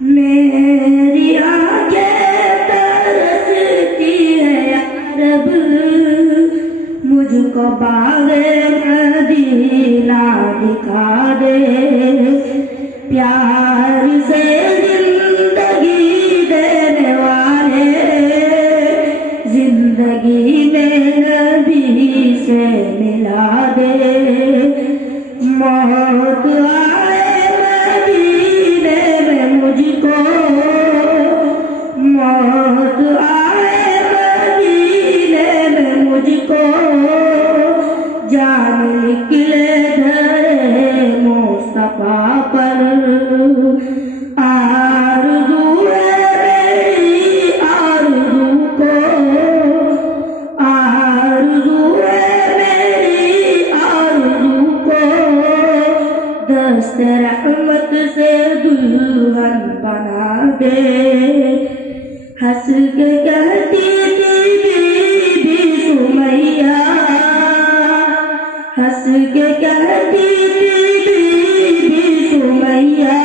میری آنکھیں ترستی ہے یا رب، مجھ کو باغ مدینہ دکھا دے، پیار سے زندگی دینے والے، زندگی میں نبی سے ملا دے، موت آئے مدینے میں مجھ کو، موت آئے مدینے میں مجھ کو، جان نکلے دھرے مصطفیٰ پر، آرزو ہے میری آرزو کو، آرزو ہے میری آرزو کو، دست رحمت سے دلہن بنا دے، ہنس کے کہتی تھی بی بی سمیہ، ہنس کے کہتی تھی بی بی سمیہ،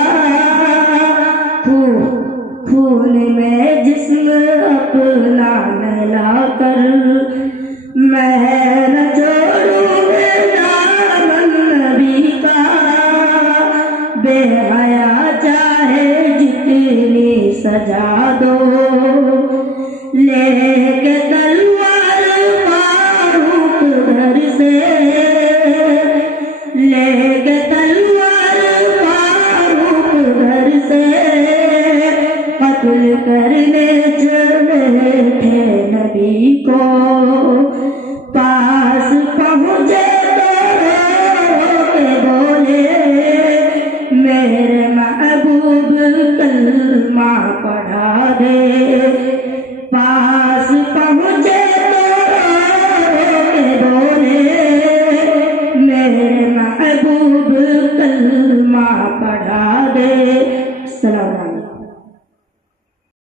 خون میں جسم اپنا نہلا کر، میں نہ چھوڑوں گے دامن نبی کا، بے حیا چاہے جتنی سجا دو، لے کے تلوار فاروق گھر سے، لے کے تلوار فاروق گھر سے، قتل کرنے چلے تھے نبی کو، پاس پہنچے تو بولے میرے محبوب کلمہ پڑھا دے، پاس پہنچے تو بولے میرے محبوب کلمہ پڑھا